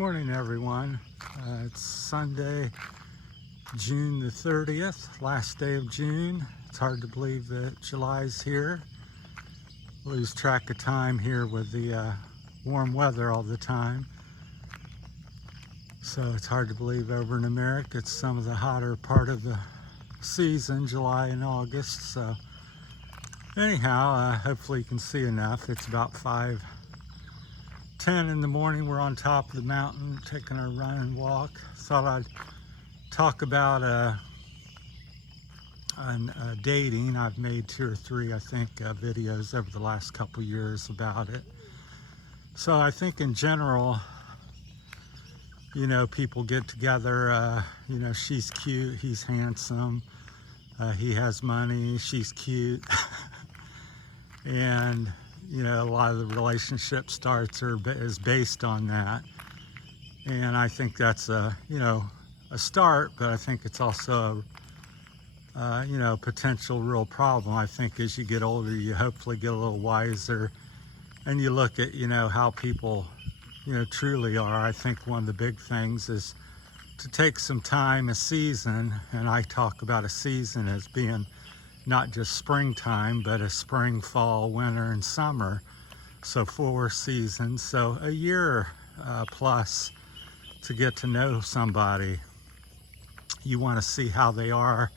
Morning, everyone. It's Sunday, June the 30th, last day of June. It's hard to believe that July's here. Lose track of time here with the warm weather all the time. So it's hard to believe over in America it's some of the hotter part of the season, July and August. So anyhow, hopefully you can see enough. It's about 5:10 in the morning. We're on top of the mountain taking our run and walk. Thought I'd talk about dating. I've made 2 or 3, I think, videos over the last couple years about it. So I think in general, you know, people get together, you know, she's cute, he's handsome, he has money, she's cute. And you know, a lot of the relationship starts is based on that. And I think that's a start, but I think it's also a potential real problem. I think as you get older, you hopefully get a little wiser and you look at, how people, truly are. I think one of the big things is to take some time, a season, and I talk about a season as being not just springtime, but a spring, fall, winter, and summer. So 4 seasons, so a year plus to get to know somebody. You want to see how they are,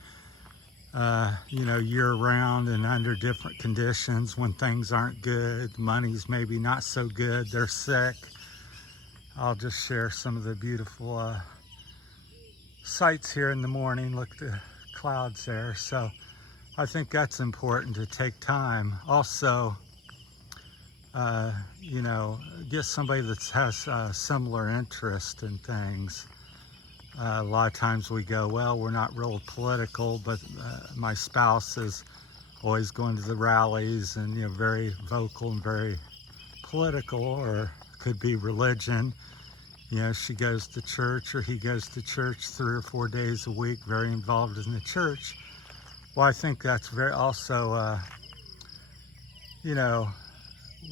year round and under different conditions when things aren't good, money's maybe not so good, they're sick. I'll just share some of the beautiful sights here in the morning. Look at the clouds there. So I think that's important to take time. Also, get somebody that has similar interest in things. A lot of times we go, well, we're not real political, but my spouse is always going to the rallies and, very vocal and very political, or could be religion. She goes to church or he goes to church 3 or 4 days a week, very involved in the church. Well, I think that's very also,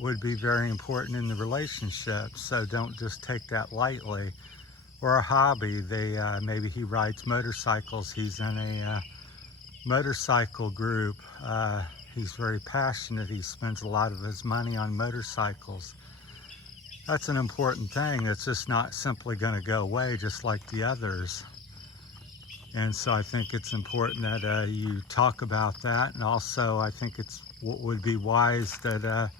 would be very important in the relationship. So don't just take that lightly. Or a hobby. Maybe he rides motorcycles. He's in a motorcycle group. He's very passionate. He spends a lot of his money on motorcycles. That's an important thing. It's just not simply going to go away just like the others. And so I think it's important that you talk about that. And also I think it's what would be wise that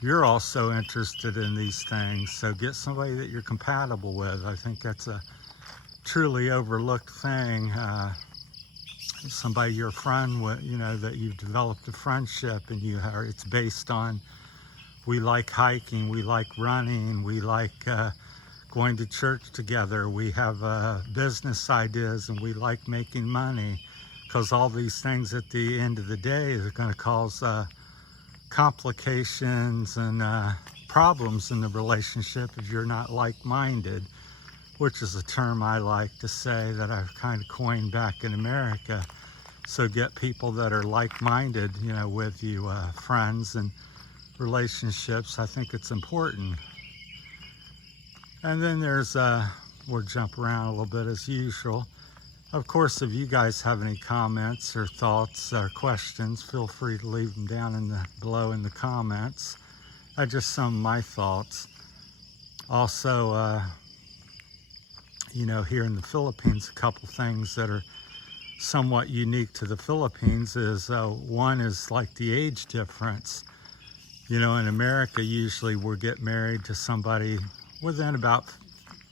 you're also interested in these things. So get somebody that you're compatible with. I think that's a truly overlooked thing. Somebody you're a friend with, that you've developed a friendship and it's based on, we like hiking, we like running, we like going to church together, we have business ideas, and we like making money, because all these things at the end of the day are going to cause complications and problems in the relationship if you're not like-minded, which is a term I like to say that I've kind of coined back in America. So get people that are like-minded, with you, friends and relationships. I think it's important. And then there's, we'll jump around a little bit as usual. Of course, if you guys have any comments or thoughts or questions, feel free to leave them down below in the comments. Just some of my thoughts. Also, here in the Philippines, a couple things that are somewhat unique to the Philippines is one is like the age difference. In America, usually we'll get married to somebody within about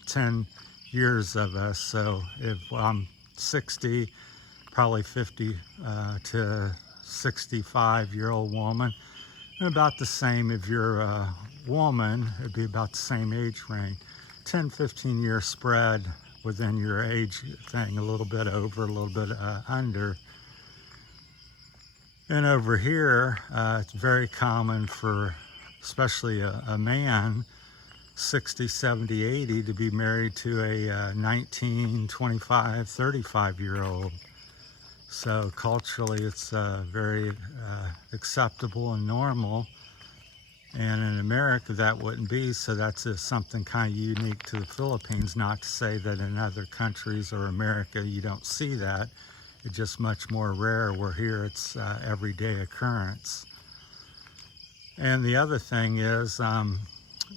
10 years of us. So if I'm 60, probably 50 to 65-year-old woman. And about the same if you're a woman, it'd be about the same age range. 10, 15-year spread within your age thing, a little bit over, a little bit under. And over here, it's very common for, especially a man, 60, 70, 80, to be married to a 19, 25, 35-year-old. So culturally, it's very acceptable and normal. And in America, that wouldn't be, so that's something kind of unique to the Philippines. Not to say that in other countries or America you don't see that. It's just much more rare, where here it's everyday occurrence. And the other thing is,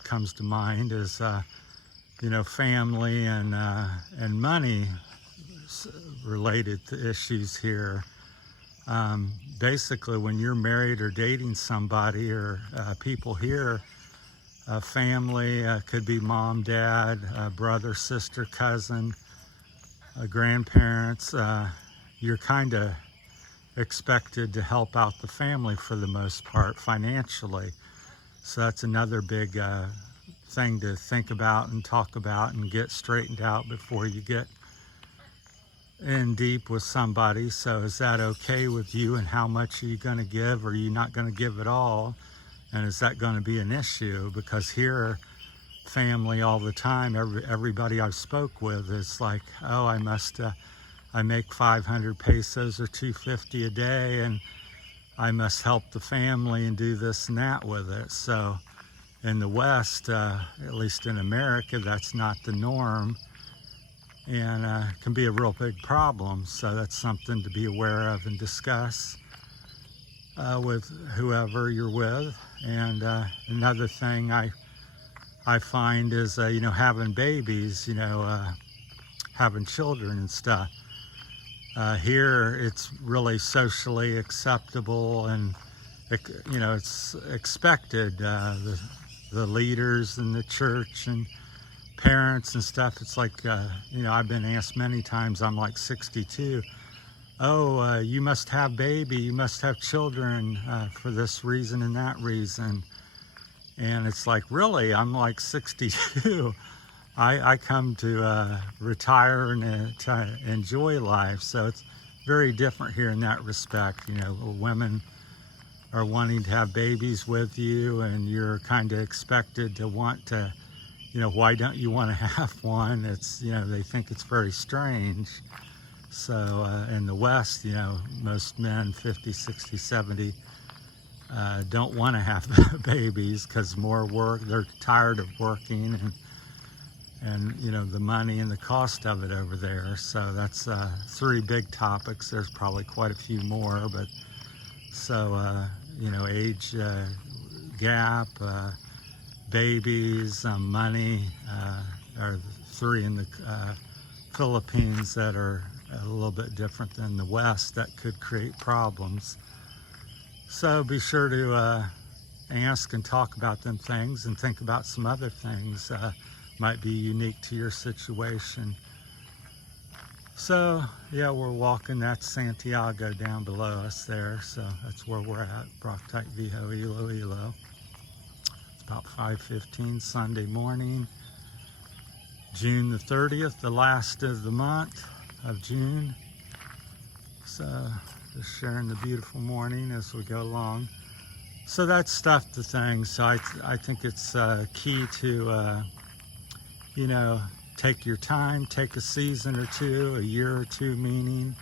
comes to mind is, you know, family and money related to issues here. Basically, when you're married or dating somebody, or people here, family could be mom, dad, brother, sister, cousin, grandparents. You're kind of expected to help out the family for the most part financially. So that's another big thing to think about and talk about and get straightened out before you get in deep with somebody. So is that okay with you, and how much are you going to give, or are you not going to give at all? And is that going to be an issue? Because here, family all the time, everybody I've spoke with is like, oh, I make 500 pesos or 250 a day, and I must help the family and do this and that with it. So in the West, at least in America, that's not the norm, and can be a real big problem. So that's something to be aware of and discuss with whoever you're with. And another thing I find is, you know, having babies, you know, having children and stuff. Here, it's really socially acceptable, and you know, it's expected. The leaders in the church and parents and stuff. It's like, you know, I've been asked many times. I'm like 62. Oh, you must have baby. You must have children for this reason and that reason. And it's like, really? I'm like 62. I come to retire and to enjoy life. So it's very different here in that respect. You know, women are wanting to have babies with you, and you're kind of expected to want to, you know, why don't you want to have one? It's, you know, they think it's very strange. So in the West, you know, most men 50, 60, 70 don't want to have babies because more work. They're tired of working, and you know, the money and the cost of it over there. So that's 3 big topics. There's probably quite a few more, but so you know, age gap, babies, money are 3 in the Philippines that are a little bit different than the West, that could create problems. So be sure to ask and talk about them things, and think about some other things might be unique to your situation. So yeah, we're walking, that's Santiago down below us there. So that's where we're at, Barotac, Viejo, Iloilo. It's about 5:15 Sunday morning, June the 30th, the last of the month of June. So just sharing the beautiful morning as we go along. So that's stuff to things. So I think it's key to, you know, take your time, take a season or two, a year or two, meaning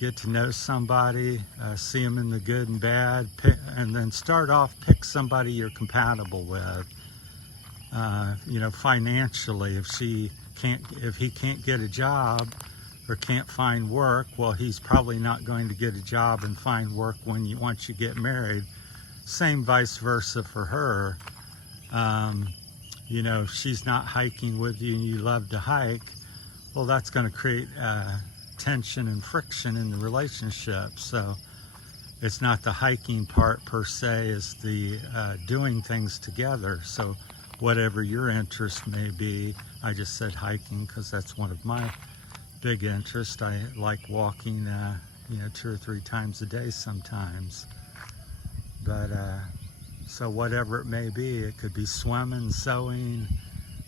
get to know somebody, see them in the good and bad, and then start off, pick somebody you're compatible with. You know, financially, if he can't get a job or can't find work, well, he's probably not going to get a job and find work once you get married. Same vice versa for her. You know, if she's not hiking with you and you love to hike, well, that's going to create tension and friction in the relationship. So it's not the hiking part per se, it's the doing things together. So whatever your interest may be, I just said hiking because that's one of my big interests. I like walking, you know, 2 or 3 times a day sometimes. But so whatever it may be, it could be swimming, sewing,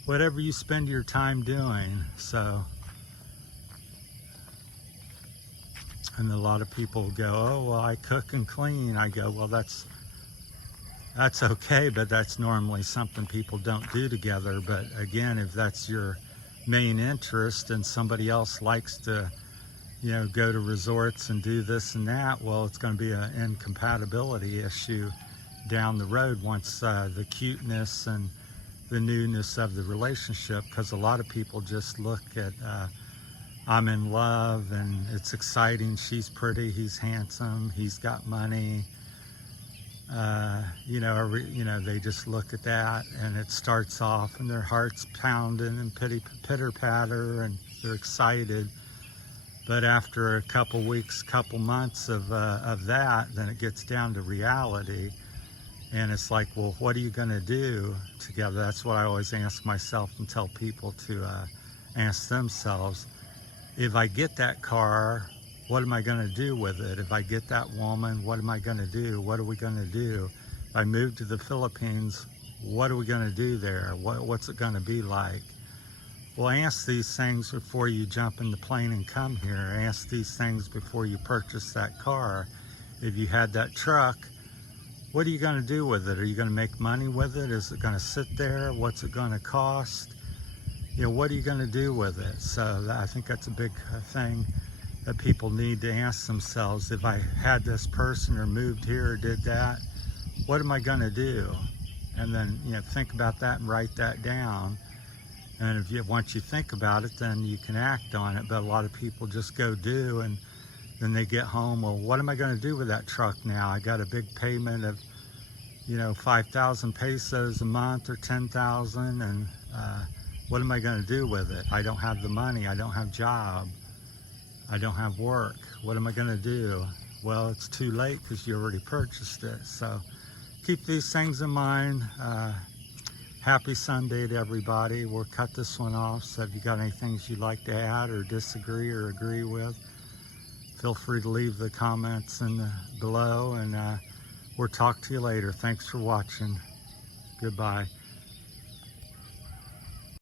whatever you spend your time doing. So, and a lot of people go, oh, well, I cook and clean. I go, well, that's okay, but that's normally something people don't do together. But again, if that's your main interest and somebody else likes to, you know, go to resorts and do this and that, well, it's going to be an incompatibility issue down the road once the cuteness and the newness of the relationship, because a lot of people just look at I'm in love and it's exciting, she's pretty, he's handsome, he's got money, they just look at that and it starts off and their heart's pounding and pitter patter and they're excited. But after a couple weeks, couple months of that, then it gets down to reality. And it's like, well, what are you going to do together? That's what I always ask myself and tell people to ask themselves. If I get that car, what am I going to do with it? If I get that woman, what am I going to do? What are we going to do? If I move to the Philippines, what are we going to do there? What's it going to be like? Well, ask these things before you jump in the plane and come here. Ask these things before you purchase that car. If you had that truck, what are you going to do with it? Are you going to make money with it? Is it going to sit there? What's it going to cost? What are you going to do with it? So I think that's a big thing that people need to ask themselves. If I had this person or moved here or did that, what am I going to do? And then, think about that and write that down. And once you think about it, then you can act on it. But a lot of people just go do, and then they get home, well, what am I going to do with that truck now? I got a big payment of, 5,000 pesos a month or 10,000, and what am I going to do with it? I don't have the money. I don't have a job. I don't have work. What am I going to do? Well, it's too late because you already purchased it. So keep these things in mind. Happy Sunday to everybody. We'll cut this one off. So if you got any things you'd like to add or disagree or agree with, feel free to leave the comments below, and we'll talk to you later. Thanks for watching. Goodbye.